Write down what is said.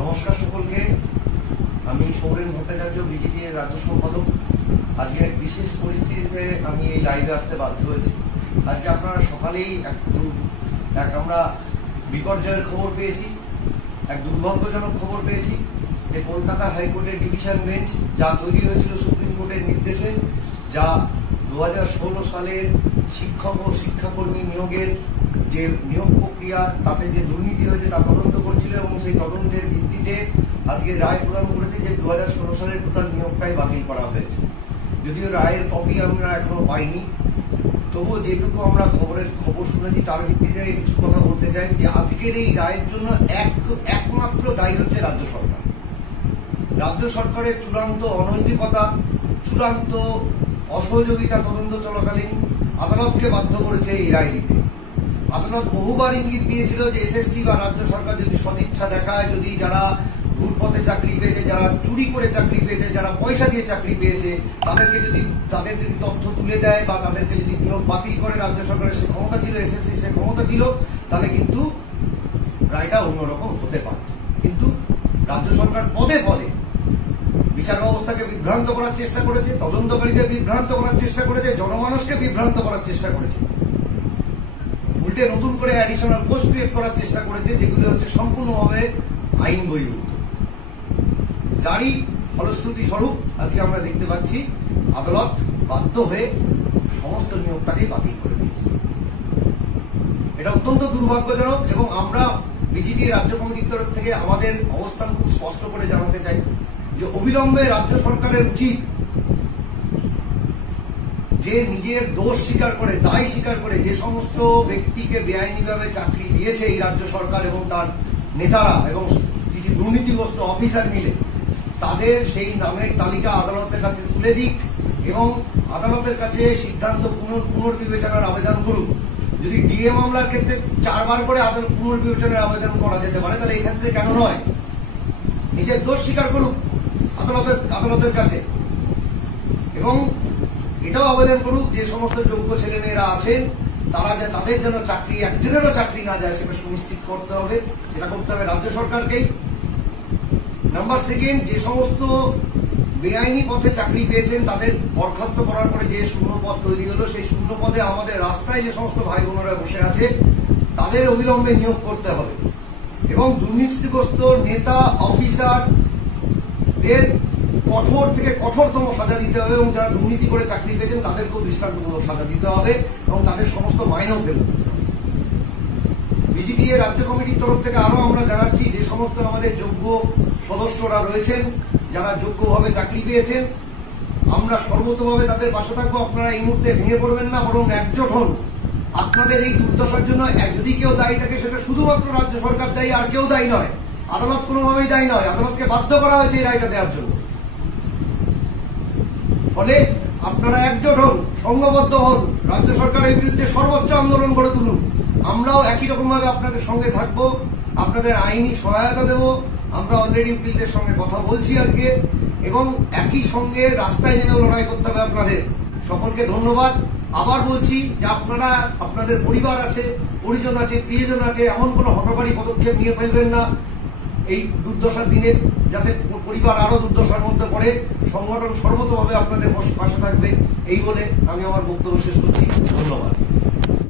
নমস্কার সকলকে। আমি সৌরেন ভট্টাচার্য, বিজেপি এর রাজ্য সম্পাদক। আজকে এক বিশেষ পরিস্থিতিতে আমি এই লাইভে আসতে বাধ্য হয়েছি। আজকে আপনারা সকালেই আমরা বিপর্যয়ের খবর পেয়েছি, এক দুর্ভাগ্যজনক খবর পেয়েছি যে কলকাতা হাইকোর্টের ডিভিশন বেঞ্চ যা তৈরি হয়েছিল সুপ্রিম কোর্টের নির্দেশে, যা 2016 সালের শিক্ষক ও শিক্ষাকর্মী নিয়োগের যে নিয়োগ প্রক্রিয়া, তাতে যে দুর্নীতি হয়েছে তা তদন্ত করছিল এবং সেই তদন্তের ভিত্তিতে আজকে রায় প্রদান করেছে যে 2016 সালের টোটাল নিয়োগটাই বাতিল করা হয়েছে। যদিও রায়ের কপি আমরা এখনো পাইনি, তবুও যেটুকু আমরা খবর শুনেছি তার ভিত্তিতে কিছু কথা বলতে চাই যে আজকের এই রায়ের জন্য একমাত্র দায়ী হচ্ছে রাজ্য সরকার। রাজ্য সরকারের চূড়ান্ত অনৈতিকতা, চূড়ান্ত অসহযোগিতা তদন্ত চলাকালীন আদালতকে বাধ্য করেছে এই রায় দিতে। আদালত বহুবার ইঙ্গিত দিয়েছিল যে এসএসসি বা রাজ্য সরকার যদি সদিচ্ছা দেখায়, যদি যারা ভুল পথে চাকরি পেয়েছে, যারা চুরি করে চাকরি পেয়েছে, যারা পয়সা দিয়ে চাকরি পেয়েছে, তাদের যদি তথ্য তুলে দেয় বা তাদেরকে যদি নিয়োগ বাতিল করে, রাজ্য সরকারের সে ক্ষমতা ছিল, এসএসসি সে ক্ষমতা ছিল, তাহলে কিন্তু রায়টা অন্যরকম হতে পারত। কিন্তু রাজ্য সরকার পদে পদে বিচার ব্যবস্থাকে বিভ্রান্ত করার চেষ্টা করেছে, তদন্তকারীদের বিভ্রান্ত করার চেষ্টা করেছে, জনমানুষকে বিভ্রান্ত করার চেষ্টা করেছে, উল্টে নতুন করে অ্যাডিশনাল পোস্ট ক্রিয়েট করার চেষ্টা করেছে, যেগুলো হচ্ছে সম্পূর্ণভাবে আইন বহির্ভূত। যারই ফলশ্রুতি স্বরূপ আজকে আমরা দেখতে পাচ্ছি আদালত বাধ্য হয়ে সমস্ত নিয়োগটাকেই বাতিল করে দিয়েছে। এটা অত্যন্ত দুর্ভাগ্যজনক এবং আমরা বিজেপি রাজ্য কমিটির তরফ থেকে আমাদের অবস্থান খুব স্পষ্ট করে জানাতে চাই যে অবিলম্বে রাজ্য সরকারের উচিত যে নিজের দোষ স্বীকার করে, দায় স্বীকার করে যে সমস্ত ব্যক্তিকে বেআইনিভাবে চাকরি দিয়েছে এই রাজ্য সরকার এবং তার নেতারা এবং কিছু দুর্নীতিগ্রস্ত অফিসার মিলে, তাদের সেই নামের তালিকা আদালতের কাছে তুলে দিক এবং আদালতের কাছে সিদ্ধান্ত পুনর্বিবেচনার আবেদন করুক। যদি ডিএ মামলার ক্ষেত্রে 4 বার করে পুনর্বিবেচনার আবেদন করা যেতে পারে, তাহলে এই ক্ষেত্রে কেন নয়? নিজের দোষ স্বীকার করুক আদালতের কাছে এবং এটাও আবেদন করুক যে সমস্ত যোগ্য ছেলেমেয়েরা আছেন তাদের যেন চাকরি, একজনেরও চাকরি না যায় সেটা সুনিশ্চিত করতে হবে। এটা করতে হবে রাজ্য সরকারকেই। নাম্বার 2, যে সমস্ত বেআইনি পথে চাকরি পেয়েছেন তাদের বরখাস্ত করার পরে যে শূন্য পদ তৈরি হলো, সেই শূন্য পদে আমাদের রাস্তায় যে সমস্ত ভাই বোনেরা বসে আছে তাদের অবিলম্বে নিয়োগ করতে হবে এবং দুর্নীতিগ্রস্ত নেতা অফিসারদের কঠোর থেকে কঠোরতম সাজা দিতে হবে এবং যারা দুর্নীতি করে চাকরি পেয়েছেন তাদেরকেও দৃষ্টান্তমূলক সাজা দিতে হবে এবং তাদের সমস্ত মাইনেও ফেরত দিতে হবে। বিজেপি এর রাজ্য কমিটির তরফ থেকে আরো আমরা জানাচ্ছি যে সমস্ত আমাদের যোগ্য সদস্যরা রয়েছেন, যারা যোগ্যভাবে চাকরি পেয়েছেন, আমরা সর্বতভাবে তাদের পাশে থাকবো। আপনারা এই মুহূর্তে ভেঙে পড়বেন না, বরং একজোট হন। আপনাদের এই দুর্দশার জন্য যদি কেউ দায়ী থাকে সেটা শুধুমাত্র রাজ্য সরকার দায়ী, আর কেউ দায়ী নয়। আদালত কোনোভাবেই দায়ী নয়। আদালতকে বাধ্য করা হয়েছে এই রায়টা দেওয়ার জন্য। ফলে আপনারা একজোট হন, সংঘবদ্ধ হন, রাজ্য সরকারের বিরুদ্ধে সর্বোচ্চ আন্দোলন গড়ে তুলুন। আমরাও একই রকম ভাবে আপনাদের সঙ্গে থাকবো, আপনাদের আইনি সহায়তা দেব। আমরা অলরেডি উকিলদের সঙ্গে কথা বলছি আজকে এবং একই সঙ্গে রাস্তায় নেমে লড়াই করতে হবে আপনাদের। সকলকে ধন্যবাদ। আবার বলছি যে আপনারা, আপনাদের পরিবার আছে, পরিজন আছে, প্রিয়জন আছে, এমন কোনো হঠকারী পদক্ষেপ নিয়ে ফেলবেন না এই দুর্দশার দিনে, যাতে পরিবার আরো দুর্দশার মধ্যে পড়ে। সংগঠন সর্বতভাবে আপনাদের পাশে থাকবে। এই বলে আমি আমার বক্তব্য শেষ করছি। ধন্যবাদ।